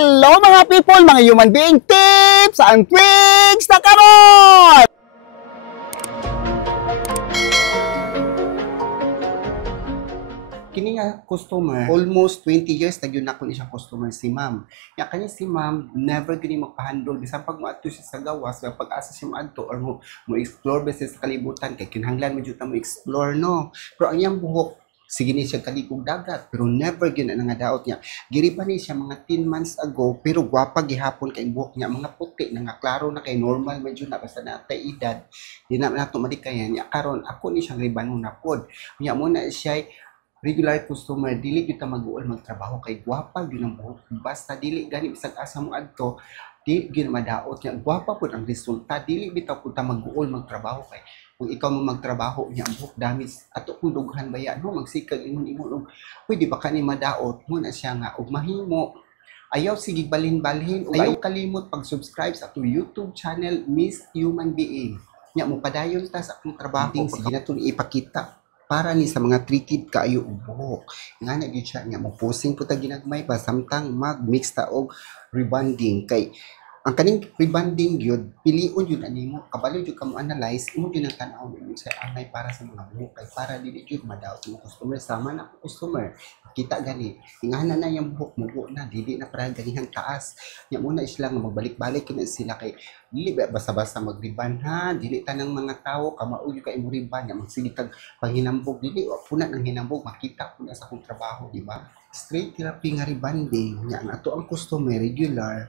Hello mga people, mga human being tips and tricks na karon! Kini nga customer, almost 20 years na yun ako ni siya customer si ma'am. Ya kanya si ma'am, never gini magpa-handle bisan pag moadto siya sa gawas, nga pag-asa siya moadto or mo explore beses sa kalibutan kay kinahanglan mo jud ta mo explore no. Pero ang iyang buhok sige ni siya kalikog dagat pero never gyud na nga daot niya. Giri pa ni siya mga 10 months ago pero gwapa gihapon kay buhok niya, mga puti na nga klaro na kay normal medyo na basta natay edad. Di na nato malikayan niya karon ako ni siyang ribanon na pod. Nya mo na siya regular customer, dili kita mag-uol magtrabaho kay gwapa gyud ang buhok. Basta dili gani bisag asa mo adto, di gyud madaot niya. Gwapa pud ang resulta, dili bitaw pud ta mag-uol magtrabaho kay kung ikaw mo magtrabaho niya ang buhok damage ato kung dughan baya no magsikag imong pwede ba kani madaot mo na siya nga ug mahimo. Ayaw sige balhin-balhin ug ayaw kalimot pag-subscribe sa ato YouTube channel Miss Human Being. Nya mo padayon ta sa akong trabaho sige na tun ipakita para ni sa mga treated kaayo og buhok. Nga na gyud siya nga mo posing po ta ginagmay pa samtang mag-mix ta og rebonding kay ang kaning rebonding gyud pilion yun animo kabalo jud kamo analyze imo gyud ang tan-aw mo sa angay para sa mga buhok kay para dili jud madaot mo customer sama na customer kita gani ingana na yung buhok mo na dili na para ganihang taas nya muna sila nga magbalik-balik kini sila kay dili basta-basta mag-rebond ha dili tanang mga tawo kamao jud kay imo rebond nya magsige tag panghinambog dili puna nang hinambog makita puna sa akong trabaho di ba straight therapy nga rebonding nya ato ang customer regular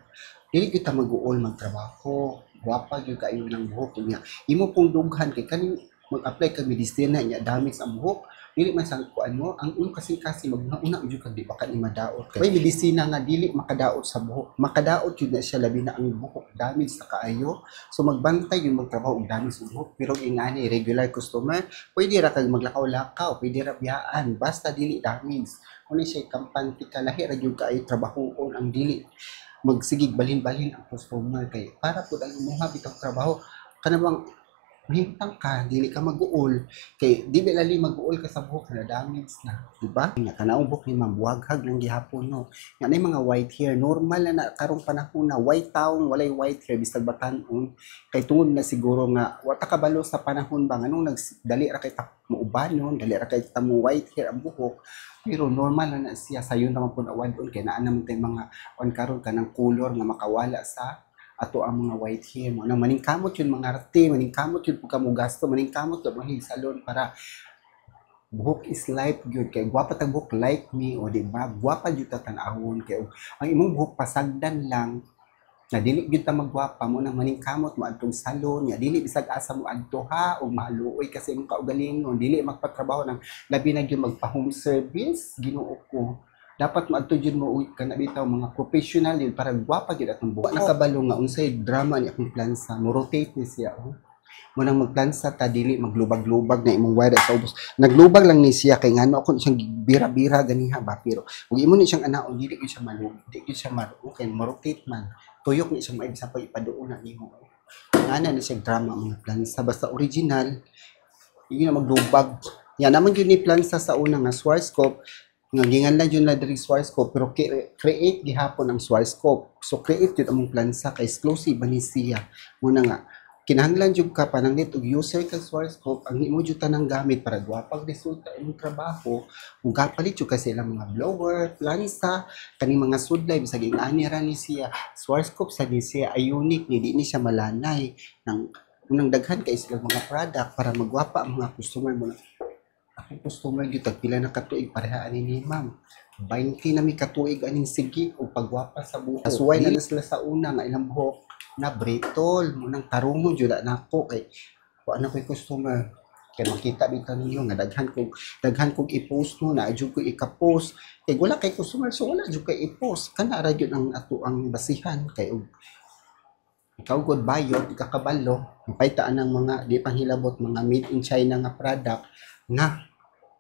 dili kita mag-uol magtrabaho gwapa gyud kaayo ng buhok niya imo pong dughan kay kaning mag-apply ka medisina niya damage ang buhok dili man sang kuan mo ang uno kasi maguna jud kag di ba ka ni madaot kay medisina nga dili makadaot sa buhok makadaot jud na siya labi na ang buhok damage sa kaayo so magbantay yung magtrabaho og damage sa buhok pero ingani regular customer pwede ra kag maglakaw-lakaw pwede ra biyaan basta dili damage kuno siya kampante ka lahi ra jud kaayo trabahoon ang dili magsigig balhin-balhin ang customer kay para pud ang imong bitong trabaho kanabang hintang ka dili ka mag-uol kay di ba lali mag-uol ka sa buhok na damage na di ba nga kanaong buhok ni mabuwaghag lang gihapon no nga nay mga white hair normal na karong panahon na white taong walay white hair bisag batan-on kay tungod na siguro nga wata kabalo sa panahon ba nganong nagdali ra kay ta muubanon dali ra kay ta mo white hair ang buhok pero normal na siya sayon naman po na wadon kay naa naman tay mga on karon kanang color nga makawala sa ato ang mga white hair mo na maningkamot yun mga arte maningkamot yun pagka mo gasto maningkamot yun mga salon para buhok is life gyud kay gwapa tag buhok like me o di ba gwapa jud ta tan-awon kay ang imong buhok pasagdan lang na dili gyud ta magwapa mo nang maningkamot mo adtong salon nya dili bisag asa mo adto ha o maluoy kasi imong kaugalingon dili magpatrabaho ng labi na gyud magpa home service Ginoo ko dapat maadto jud mo kana bitaw mga professional yun para gwapa gyud atong buhok nakabalo nga unsay drama ni akong plansa mo rotate ni siya mo nang magplansa ta dili maglubag-lubag na imong wire sa ubos naglubag lang ni siya kay ngano ako siyang bira-bira ganiha ba pero ug imo ni siyang anaon dili gyud siya malug dili gyud siya okay mo-rotate man tuyok ni siya maib sa pag ipaduon na nimo ngana ni siya drama mga plansa basta original hindi na maglubag yan naman gyud ni plansa sa una nga Schwarzkopf nga ginganlan yun na diri Schwarzkopf pero create gihapon ang Schwarzkopf so create yun among plansa kay exclusive ni siya muna nga kinahanglan jud ka pananglit og user ka Schwarzkopf ang imo jud tanang gamit para gwapag resulta imong trabaho ug gapalit jud ka sila mga blower plansa kani mga sudlay bisag ingani ra ni siya Schwarzkopf sa ni siya ay unique ni di ni siya malanay nang unang daghan kay sila mga product para magwapa ang mga customer mo akong customer gyud tag pila na katuig pareha ani ni ma'am 20 na mi katuig aning sige og pagwapa sa buhok asuway na sila sa una nga ilang buhok na brittle mo nang tarungon jud na ako kay wa na koy customer kay makita bitaw ninyo nga daghan kog i-post no na jud ko ika-post kay wala kay customer so wala jud kay i-post kana ra jud ang ato ang basihan kay og ikaw god bayot ikakabalo paytaan ng mga di panghilabot mga made in China nga product nga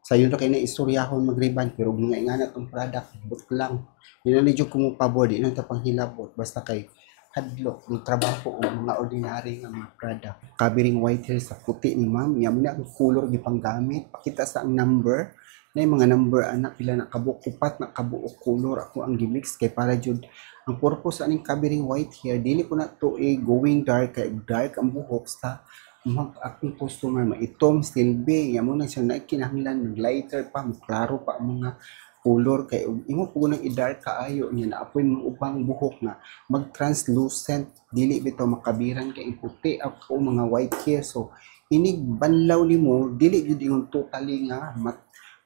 sayo na kay na istoryahon mag-rebond pero mga ingana tong product but lang yun na jud ko mo pabor di na ta panghilabot basta kay hadlok ng trabaho o mga ordinary nga mga product. Covering white hair sa puti ni ma'am. Yan mo na ang color di panggamit. Pakita sa ang number. na mga number anak pila na kabuok upat na kabuok color ako ang gimix kay para jud ang purpose aning covering white hair dili ko na to going dark kay dark ang buhok sa mag akong customer maitom silbi ya mo na siya naikinahanglan lighter pa klaro pa ang mga color kay imo po nang i-dark kaayo niya na apoy mo ubang buhok na mag-translucent dili bitaw makabiran kay puti ako mga white hair so inig banlaw nimo dili gyud ingon totally nga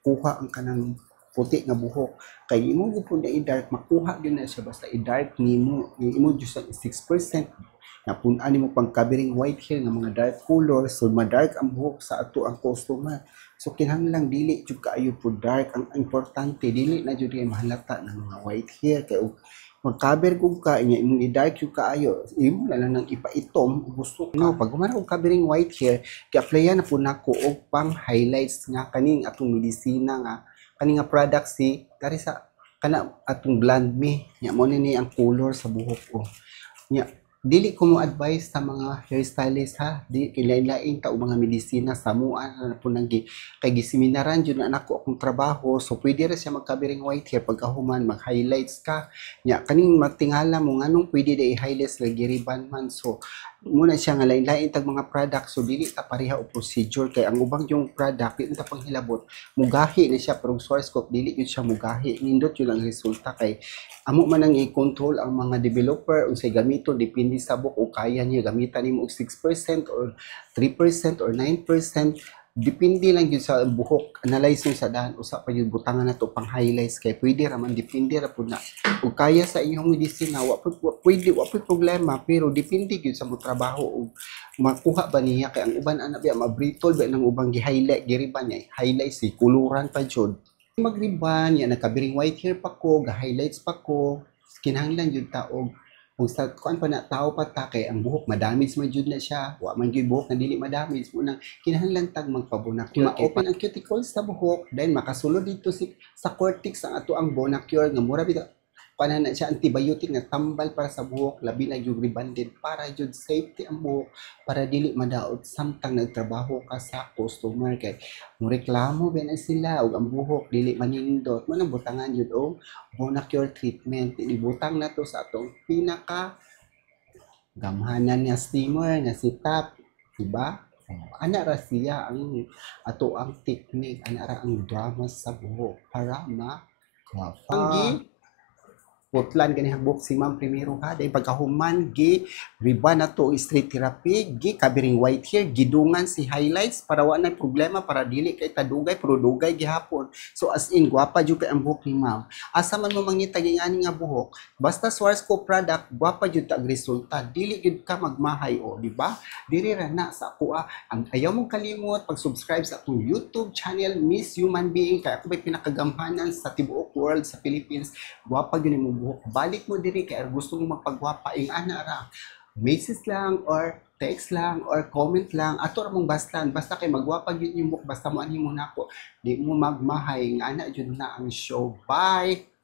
kuha ang kanang puti nga buhok kay imo gyud na i-dark makuha gyud na siya basta i-dark nimo imo just 6% na pun-an nimo pang covering white hair nga mga dark color so ma-dark ang buhok sa ato ang customer so kinahanglan dili jud kaayo po dark ang importante dili na jud kay mahalata ng mga white hair kay mag-cover kung ka inya imong i-dark yung kaayo imo na lang nang ipaitom gusto no pag humana og covering white hair gi-applyan na po nako og pang highlights nga kaning atong medisina nga kaning nga product si kari sa kana atong blend me nya mo ni ang color sa buhok ko nya dili ko mo advice sa mga hairstylist ha di kilain-lain ta og mga medisina samuan na po nang kay giseminaran jud na nako akong trabaho so pwede ra siya mag-covering white hair pagkahuman mag-highlights ka nya kaning matingala mo nganong pwede da i-highlights lagi ribbon man so muna siya nga lain-lain tag mga product so dili ta pareha og procedure kay ang ubang yung product dili ta panghilabot mugahi na siya pero source scope dili gyud siya mugahi nindot yun ang resulta kay amo man ang i-control ang mga developer unsay gamiton depende sa buhok o kaya niya gamitan nimo og 6% or 3% or 9% depende lang yun sa buhok analyze mo sa daan usa pa yung butangan nato pang highlights kay pwede ra man depende ra pud na ug kaya sa inyong medisina wa problema pero depende gyud sa mo trabaho ug makuha ba niya kay ang uban ana biya mabritol ba nang ubang gi-highlight giriban niya highlights si kuluran pa jud magriban ya nakabiring white hair pa ko ga-highlights pa ko kinahanglan jud ta og kung sa kuan pa na tao pa ta kay ang buhok madamage man jud na siya wa man gyud buhok na dili madamage mo nang kinahanglan tag magpabunak ma-open ang cuticles sa buhok then makasulod dito sa cortex ang ato ang bonacure nga mura bitaw kana na siya antibiotic nga tambal para sa buhok labi na yung rebanded para jud safety ang buhok para dili madaot samtang nagtrabaho ka sa customer kay mo reklamo ba na sila og ang buhok dili manindot mo nang butangan jud og bonacure treatment ibutang na to sa atong pinaka gamhanan nga steamer nga si tap diba ana ra siya ang ato ang technique ana ra ang drama sa buhok para ma putlan ganihang buhok si ma'am primero ha dahil pagkahuman gi ribbon na to straight therapy gi covering white hair gidungan si highlights para wala na problema para dili kay tadugay pero dugay gihapon so as in gwapa jud kay ang buhok ni ma'am asa man mo mangita gingani nga buhok basta Swarovski product gwapa jud ta resulta dili gid ka magmahay o di ba diri ra na sa kuha ang ayaw mong kalimot pag-subscribe sa atong YouTube channel Miss Human Being kay ako may pinakagamhanan sa tibuok world sa Philippines gwapa gyud mo balik mo diri kay gusto mo magpagwapa ing ana ra message lang or text lang or comment lang ato ra mong bastan basta kay magwapa gyud yung book basta mo ani mo nako di mo magmahay nga ana jud na ang show bye